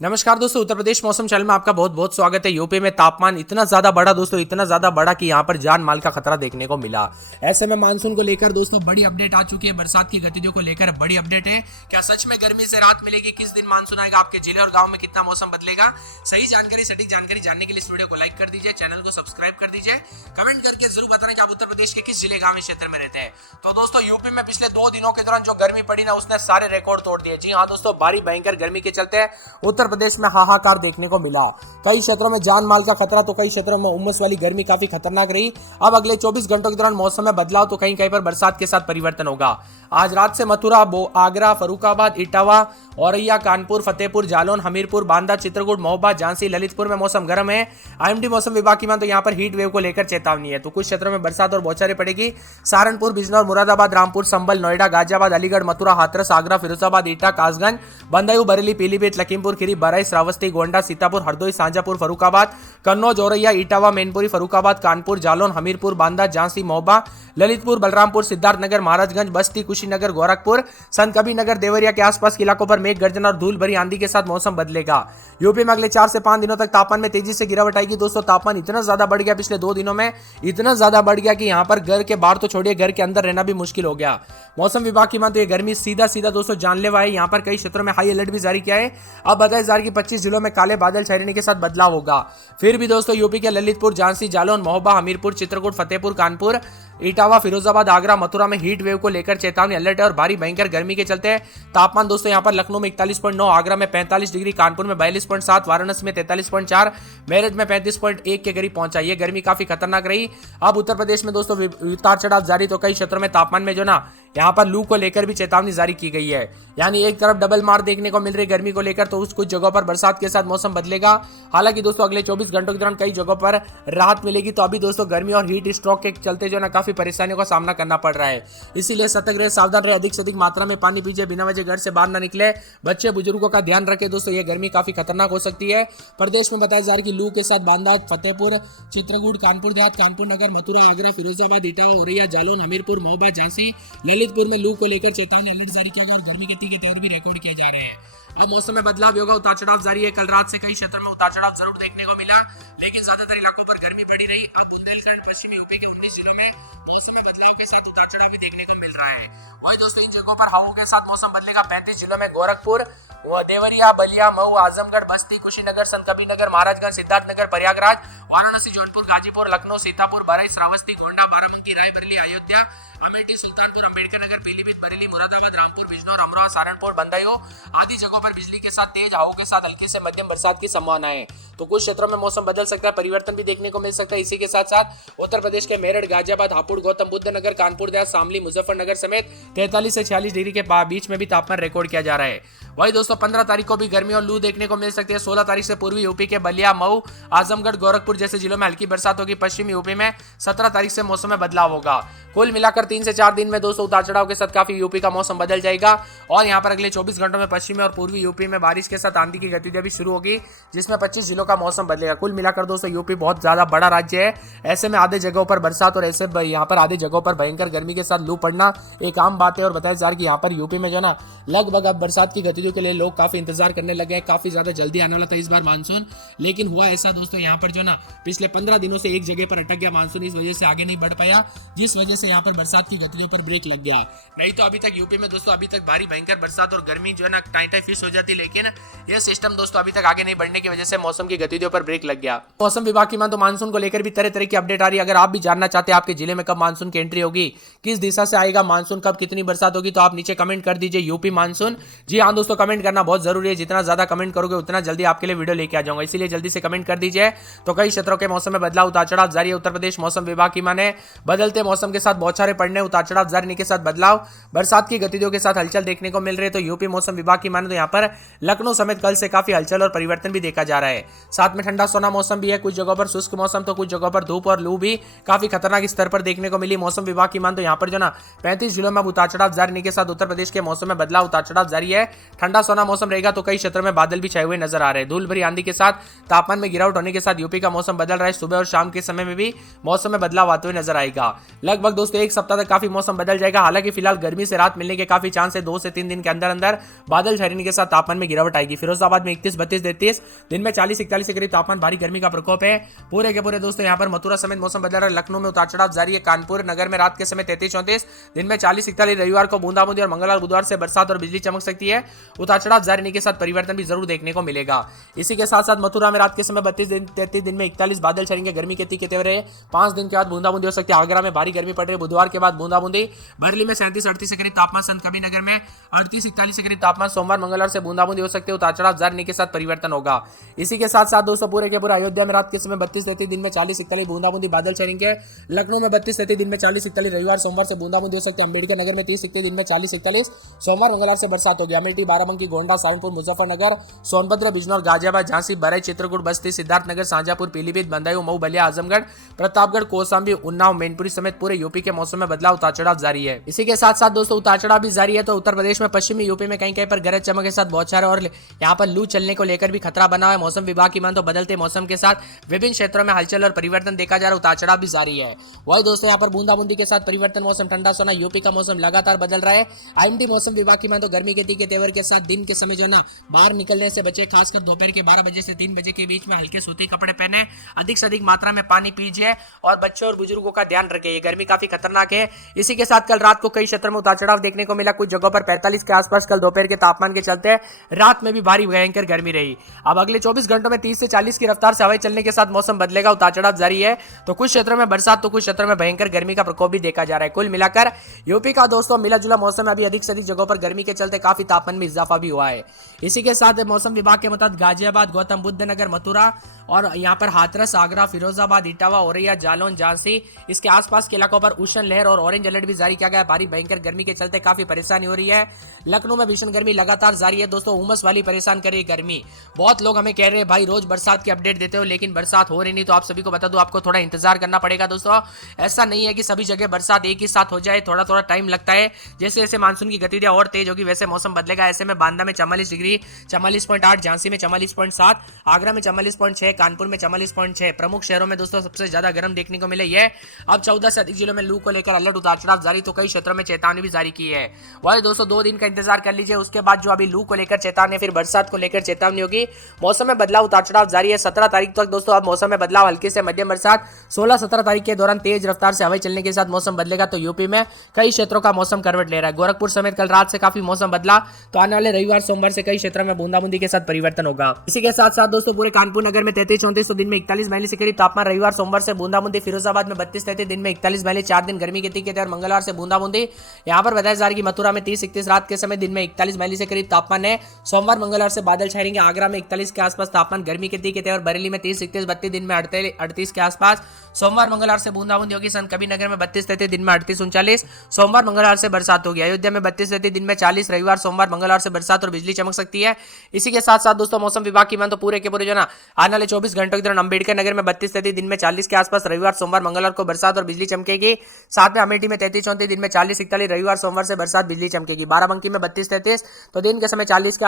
नमस्कार दोस्तों, उत्तर प्रदेश मौसम चैनल में आपका बहुत बहुत स्वागत है। यूपी में तापमान इतना ज्यादा बढ़ा दोस्तों, इतना ज्यादा बढ़ा कि यहाँ पर जान माल का खतरा देखने को मिला। ऐसे में मानसून को लेकर दोस्तों बड़ी अपडेट आ चुकी है। बरसात की गतिविधियों को लेकर बड़ी अपडेट है। क्या सच में गर्मी से राहत मिलेगी? किस दिन मानसून आएगा? आपके जिले और गाँव में कितना मौसम बदलेगा? सही जानकारी, सटीक जानकारी जानने के लिए इस वीडियो को लाइक कर दीजिए, चैनल को सब्सक्राइब कर दीजिए, कमेंट करके जरूर बताना कि आप उत्तर प्रदेश के किस जिले गाँव क्षेत्र में रहते हैं। तो दोस्तों यूपी में पिछले 2 दिनों के दौरान जो गर्मी पड़ी ना, उसने सारे रिकॉर्ड तोड़ दिए। जी हाँ दोस्तों, भारी भयंकर गर्मी के चलते उत्तर प्रदेश में हाहाकार देखने को मिला। कई क्षेत्रों में जान माल का खतरा, तो कई क्षेत्रों में उमस वाली गर्मी काफी खतरनाक रही। अब अगले 24 घंटों के दौरान मौसम में बदलाव, तो कहीं कहीं पर बरसात के साथ परिवर्तन होगा। आज रात से मथुरा, आगरा, फरुखाबाद, इटावा, औरैया, कानपुर, फतेहपुर, जालौन, हमीरपुर, बांदा, चित्रकूट, महोबा, झांसी, ललितपुर में मौसम गर्म है। आईएमडी मौसम विभाग की मान तो यहाँ पर हीट वेव को लेकर चेतावनी है। तो कुछ क्षेत्रों में बरसात और बौछारें पड़ेगी। सहारनपुर, बिजनौर, मुरादाबाद, रामपुर, संभल, नोएडा, गाजियाबाद, अलीगढ़, मथुरा, हाथरस, आगरा, फिरोजाबाद, ईटा, कासगंज, बंदायूं, बरेली, पीलीभीत, लखीमपुर खीरी, बहराइच, श्रावस्ती, गोंडा, सीतापुर, हरदोई, शाजापुर, फरुखाबाद, कन्नौज, औरैया, इटावा, मैनपुरी, फरुखाबाद, कानपुर, जालौन, हमीरपुर, बांदा, झांसी, महोबा, ललितपुर, बलरामपुर, सिद्धार्थनगर, महाराजगंज, बस्ती, कुशीनगर, गोरखपुर, संत कबीरनगर, देवरिया के आसपास के इलाकों पर मेघ गर्जन और धूल भरी आंधी के साथ मौसम बदलेगा। यूपी में अगले 4 से 5 दिनों तक तापमान में तेजी से गिरावट आएगी। दोस्तों तापमान इतना ज्यादा बढ़ गया पिछले 2 दिनों में, इतना ज्यादा बढ़ गया कि यहाँ पर घर के बाहर तो छोड़िए, घर के अंदर रहना भी मुश्किल हो गया। मौसम विभाग की मानते गर्मी सीधा सीधा दोस्तों जानलेवा है। यहाँ पर कई क्षेत्रों में हाई अलर्ट भी जारी किया है। अब बताया जा रहा है कि 25 जिलों में काले बादल छाने के साथ बदलाव होगा। फिर भी दोस्तों यूपी के ललितपुर, झांसी, जालौन, महोबा, हमीरपुर, चित्रकूट, फतेहपुर, कानपुर, इटावा, फिरोजाबाद, आगरा, मथुरा में हीट वेव को लेकर चेतावनी अलर्ट है। और भारी भयंकर गर्मी के चलते तापमान दोस्तों यहाँ पर लखनऊ में 41.9, आगरा में 45 डिग्री, कानपुर में 42.7, वाराणसी में 43.4, मेरठ में 35.1 के करीब पहुंचा। ये गर्मी काफी खतरनाक रही। अब उत्तर प्रदेश में दोस्तों उतार चढ़ाव जारी। तो कई क्षेत्रों में तापमान में जो ना यहाँ पर लू को लेकर भी चेतावनी जारी की गई है। यानी एक तरफ डबल मार देखने को मिल रही गर्मी को लेकर, तो कुछ जगहों पर बरसात के साथ मौसम बदलेगा। हालांकि दोस्तों अगले 24 घंटों के दौरान कई जगहों पर राहत मिलेगी। तो अभी दोस्तों गर्मी और हीट स्ट्रोक के चलते जो ना काफी परेशानियों का सामना करना पड़ रहा है। इसीलिए सतर्क रहे, सावधान रहे, अधिक से अधिक मात्रा में पानी पीजिए, बिना वजह घर से बाहर न निकले, बच्चे बुजुर्गों का ध्यान रखें। दोस्तों ये गर्मी काफी खतरनाक हो सकती है। प्रदेश में बताया जा रहा है कि लू के साथ बांदा, फतेहपुर, चित्रकूट, कानपुर देहात, कानपुर नगर, मथुरा, आगरा, फिरोजाबाद, इटावा, औरैया, जालौन, हमीरपुर, महोबा, झांसी, ललितपुर में लू को लेकर चेतावनी अलर्ट जारी किया गया और गर्मी के तीखे तेवर भी रिकॉर्ड किए जा रहे हैं। अब मौसम में बदलाव होगा, उतार चढ़ाव जारी है। कल रात से कई क्षेत्रों में उतार चढ़ाव जरूर देखने को मिला, लेकिन ज्यादातर इलाकों पर गर्मी बढ़ी रही। अब बुंदेलखंड, पश्चिमी यूपी के 19 जिलों में मौसम में बदलाव के साथ उतार चढ़ाव भी देखने को मिल रहा है। वही दोस्तों इन जगहों पर हवाओं के साथ मौसम बदलेगा। 35 जिलों में गोरखपुर, देवरिया, बलिया, मऊ, आजमगढ़, बस्ती, कुशीनगर, संत कबीरनगर, महाराजगंज, सिद्धार्थनगर, प्रयागराज, वाराणसी, जौनपुर, गाजीपुर, लखनऊ, सीतापुर, बहराइच, श्रावस्ती, गोंडा, बाराबंकी, रायबरेली, अयोध्या, अमेठी, सुल्तानपुर, अंबेडकर नगर, पीलीभीत, बरेली, मुरादाबाद, रामपुर, बिजनौर, अमरोहा, सहारनपुर, बंदायूं आदि जगहों पर बिजली के साथ तेज हवाओं के साथ हल्की से मध्यम बरसात की संभावना है। तो कुछ क्षेत्रों में मौसम बदल सकता है, परिवर्तन भी देखने को मिल सकता है। इसी के साथ साथ उत्तर प्रदेश के मेरठ, गाजियाबाद, हापुड़, गौतम बुद्ध नगर, कानपुर देहात, शामली, मुजफ्फरनगर समेत 43 से 46 डिग्री के बीच में भी तापमान रिकॉर्ड किया जा रहा है। वही दोस्तों 15 तारीख को भी गर्मी और लू देखने को मिल सकती है। 16 तारीख से पूर्वी यूपी के बलिया, मऊ, आजमगढ़, गोरखपुर जैसे जिलों में हल्की बरसात होगी। पश्चिमी यूपी में 17 तारीख से मौसम में बदलाव होगा। कुल मिलाकर 3 से 4 दिन में दोस्तों उतार चढ़ाव के साथ काफी यूपी का मौसम बदल जाएगा। और यहाँ पर अगले 24 घंटों में पश्चिमी और पूर्वी यूपी में बारिश के साथ आंधी की गतिविधियां भी शुरू होगी, जिसमें 25 जिलों का मौसम बदलेगा। कुल मिलाकर दोस्तों यूपी बहुत ज्यादा बड़ा राज्य है। ऐसे में आधे जगहों पर बरसात और ऐसे यहाँ पर आधे जगहों पर भयंकर गर्मी के साथ लू पड़ना एक आम बात है। और बताया जा रहा है कि यहाँ पर यूपी में जो ना लगभग अब बरसात की गतिविधियों के लिए लोग काफी इंतजार करने लगे हैं। काफी ज्यादा जल्दी आने वाला था इस बार मानसून, लेकिन हुआ ऐसा दोस्तों यहाँ पर जो ना पिछले 15 दिनों से एक जगह पर अटक गया मानसून। इस वजह से आगे नहीं बढ़ पाया, जिस वजह से यहाँ पर बरसात की गतिविधियों पर ब्रेक लग गया। नहीं तो अभी तक यूपी में दोस्तों अभी तक भारी भयंकर बरसात और गर्मी जो है ना टाई टाई फिश हो जाती, लेकिन यह सिस्टम दोस्तों अभी तक आगे नहीं बढ़ने की वजह से मौसम की गतिविधियों पर ब्रेक लग गया। मौसम विभाग की मान तो मानसून को लेकर भी तरह तरह की अपडेट आ रही है। अगर आप भी जानना चाहते हैं आपके जिले में कब मानसून की एंट्री होगी, किस दिशा से आएगा मानसून, कब कितनी बरसात होगी, तो आप नीचे कमेंट कर दीजिए यूपी मानसून। जी हाँ दोस्तों, कमेंट करना बहुत जरूरी है। जितना ज्यादा कमेंट करोगे उतना जल्दी आपके लिए वीडियो लेके आ जाऊंगा, इसीलिए जल्दी से कमेंट कर दीजिए। तो कई क्षेत्रों के मौसम में बदलाव, उतार चढ़ाव जारी है। उत्तर प्रदेश मौसम विभाग की माने बदलते मौसम के साथ बौछारें पड़ने, उतार चढ़ाव जारी के साथ बदलाव, बरसात की गतिविधियों के साथ हलचल देखने को मिल रही है। तो यूपी मौसम विभाग की माने तो यहाँ पर लखनऊ समेत कल से काफी हलचल और परिवर्तन भी देखा जा रहा है। साथ में ठंडा सोना मौसम भी है। कुछ जगहों पर शुष्क मौसम, तो कुछ जगहों पर धूप और लू भी काफी खतरनाक स्तर पर देखने को मिली। मौसम विभाग की मान तो यहाँ पर जो ना 35 जिलों में उतार चढ़ाव जारी के साथ उत्तर प्रदेश के मौसम में बदलाव, उतार चढ़ाव जारी है। ठंडा सोना मौसम रहेगा तो कई क्षेत्रों में बादल भी छाए हुए नजर आ रहे हैं। धूल भरी आंधी के साथ तापमान में गिरावट होने के साथ यूपी का मौसम बदल रहा है। सुबह और शाम के समय में भी मौसम में बदलाव आते हुए नजर आएगा। लगभग दोस्तों एक सप्ताह तक काफी मौसम बदल जाएगा। हालांकि फिलहाल गर्मी से राहत मिलने के काफी चांस है। 2 से 3 दिन के अंदर अंदर बादल छाने के साथ तापमान में गिरावट आएगी। फिरोजाबाद में 31, 32, 33, दिन में 40, 41 के करीब तापमान, भारी गर्मी का प्रकोप है। पूरे के पूरे दोस्तों यहाँ पर मथुरा समेत मौसम बदल रहा है। लखनऊ में उतार चढ़ाव जारी है। कानपुर नगर में रात के समय 33, 34, दिन में 40, 41, रविवार को बूंदाबूंदी और मंगलवार बुधवार से बरसात और बिजली चमक सकती है। उतार चढ़ाव जारी रहने के साथ परिवर्तन भी जरूर देखने को मिलेगा। इसी के साथ साथ मथुरा में रात के समय 32, 33, दिन में 41 बादल छाएंगे। गर्मी के तीखे तेवर है। 5 दिन के बाद बूंदाबूंदी हो सकती है। आगरा में भारी गर्मी पड़ रही है। बुधवार के बाद बूंदाबूंदी। बरेली में 37, 38 से करीब तापमान। संत कबीरनगर में 38, 41 से करीब तापमान। सोमवार मंगलवार से बूंदाबूंदी हो सकती है। उतार चढ़ाव जारी रहने के साथ परिवर्तन होगा। इसी के साथ साथ दोस्तों पूरे के पूरे अयोध्या में रात के समय 32, 33, दिन में 40, 41 बूंदाबूंदी बादल छाएंगे। लखनऊ में 32, 33, दिन में 40, 41 रविवार सोमवार से बूंदाबूंदी हो सकती है। अम्बेडकर नगर में 30, 31, दिन में 40, 41 सोमवार मंगलवार से बरसात होगी। अमेठी, बाराबंकी, गोंडा, सावनपुर, मुजफ्फरनगर, सोनभद्र, बिजनौर, गाजियाबाद, झांसी, बरेली, चित्रकूट, बस्ती, सिद्धार्थनगर, शाहजहांपुर, पीलीभीत, बदायूं, मऊ, बलिया, आजमगढ़, प्रतापगढ़, कौशाम्बी, उन्नाव, मैनपुरी समेत पूरे यूपी के मौसम में बदलाव, उतार चढ़ाव जारी है। इसी के साथ साथ दोस्तों उतार चढ़ाव भी जारी है तो उत्तर प्रदेश में पश्चिमी यूपी में कहीं कहीं पर गरज चमक के साथ बौछारें और यहाँ पर लू चलने को लेकर भी खतरा बना है। मौसम विभाग की मान तो बदलते मौसम के साथ विभिन्न क्षेत्रों में हलचल और परिवर्तन देखा जा रहा है। उतार चढ़ाव भी जारी है। वही दोस्तों यहाँ पर बूंदाबूंदी के साथ परिवर्तन, मौसम ठंडा सोना, यूपी का मौसम लगातार बदल रहा है। आईएमडी मौसम विभाग की मान तो गर्मी के तीखे तेवर के साथ दिन के समय जो ना बाहर निकलने से बचे। खासकर दोपहर के 12 बजे से 3 बजे के बीच में हल्के सूती कपड़े पहने, अधिक से अधिक मात्रा में पानी पीजिए और बच्चों और बुजुर्गों का ध्यान रखें। ये गर्मी काफी खतरनाक है। इसी के साथ कल रात को कई क्षेत्रों में उतार चढ़ाव देखने को मिला। कुछ जगहों पर 45 के आसपास कल दोपहर के तापमान के चलते रात में भी भारी भयंकर गर्मी रही। अब अगले 24 घंटों में 30 से 40 की रफ्तार से हवाएं चलने के साथ मौसम बदलेगा। उतार चढ़ाव जारी है तो कुछ क्षेत्रों में बरसात तो कुछ क्षेत्रों में भयंकर गर्मी का प्रकोप भी देखा जा रहा है। कुल मिलाकर यूपी का दोस्तों मिला जुला मौसम, अभी अधिक से अधिक जगहों पर गर्मी के चलते काफी तापमान में इजाफा भी हुआ है। इसी के साथ मौसम विभाग के मुताबिक गाजियाबाद, गौतम बुद्ध नगर, मथुरा और यहाँ पर हाथरस, आगरा, फिरोजाबाद, इटावा, औरैया, जालौन, झांसी इसके आसपास के इलाकों पर उष्ण लहर और ऑरेंज अलर्ट भी जारी किया गया है। भारी भयंकर गर्मी के चलते काफी परेशानी हो रही है। लखनऊ में भीषण गर्मी लगातार जारी है दोस्तों। उमस वाली परेशान कर रही है गर्मी। बहुत लोग हमें कह रहे हैं भाई रोज बरसात की अपडेट देते हो लेकिन बरसात हो रही नहीं, तो आप सभी को बता दो आपको थोड़ा इंतजार करना पड़ेगा दोस्तों। ऐसा नहीं है कि सभी जगह बरसात एक ही साथ हो जाए, थोड़ा थोड़ा टाइम लगता है। जैसे जैसे मानसून की गतिविधियां और तेज होगी वैसे मौसम बदलेगा। ऐसे में बांदा में 44 डिग्री 44.8, झांसी में 44.7, आगरा में 44.6, कानपुर में 44.6 प्रमुख शहरों में दोस्तों सबसे ज्यादा गर्म देखने को मिले। ये अब 14 से अधिक जिलों में लू को लेकर अलर्ट, उतार चढ़ाव जारी, तो कई क्षेत्रों में चेतावनी भी जारी की है। वही दोस्तों 2 दिन का इंतजार कर लीजिए। उसके बाद जो अभी लू को लेकर चेतावनी, फिर बरसात को लेकर चेतावनी होगी। मौसम में बदलाव, उतार चढ़ाव जारी है। 17 तारीख तक दोस्तों अब मौसम में बदलाव, हल्की से मध्यम बरसात। 16-17 तारीख के दौरान तेज रफ्तार से हवाएं चलने के साथ मौसम बदलेगा तो यूपी में कई क्षेत्रों का मौसम करवट ले रहा है। गोरखपुर समेत कल रात से काफी मौसम बदला तो आने वाले रविवार सोमवार से कई क्षेत्रों में बूंदाबूंदी के साथ परिवर्तन होगा। इसी के साथ साथ दोस्तों पूरे कानपुर नगर में 33-34 तो दिन में 41-42 के करीब तापमान। रविवार सोमवार से बूंदाबूंदी। फिरोजाबाद में 32-33 दिन में 41-42, 4 दिन गर्मी के तीखे तेवर। मंगलवार से बूंदाबूंदी। यहाँ पर बताया जा रहा है कि मथुरा में 30-31 रात के समय दिन में 41-42 के करीब तापमान है। सोमवार मंगलवार से बादल छाएंगे। आगरा में 41 के आसपास तापमान, गर्मी के तीखे तेवर। बरेली में 30-31, 32 दिन में 38 के आसपास। सोमवार मंगलवार से बूंदाबूंदी होगी। संत कबीरनगर में 32-33 दिन में 38-39, सोमवार मंगलवार से बरसात होगी। अयोध्या में 32-33 दिन में 40, रविवार सोमवार मंगलवार से बरसात और बिजली चमक सकती है। इसी के साथ साथ दोस्तों मौसम विभाग की मान तो पूरे के पूरे जो ना आने वाले 24 घंटों के दौरान अम्बेडकर नगर में 32-33 दिन में 40 के आसपास, रविवार सोमवार मंगलवार को बरसात और बिजली चमकेगी। साथ में अमेठी में 33-34 दिन में 40-41, रविवार सोमवार से बरसात बिजली चमकेगी। बाराबंकी में 32-33 तो दिन के समय 40 के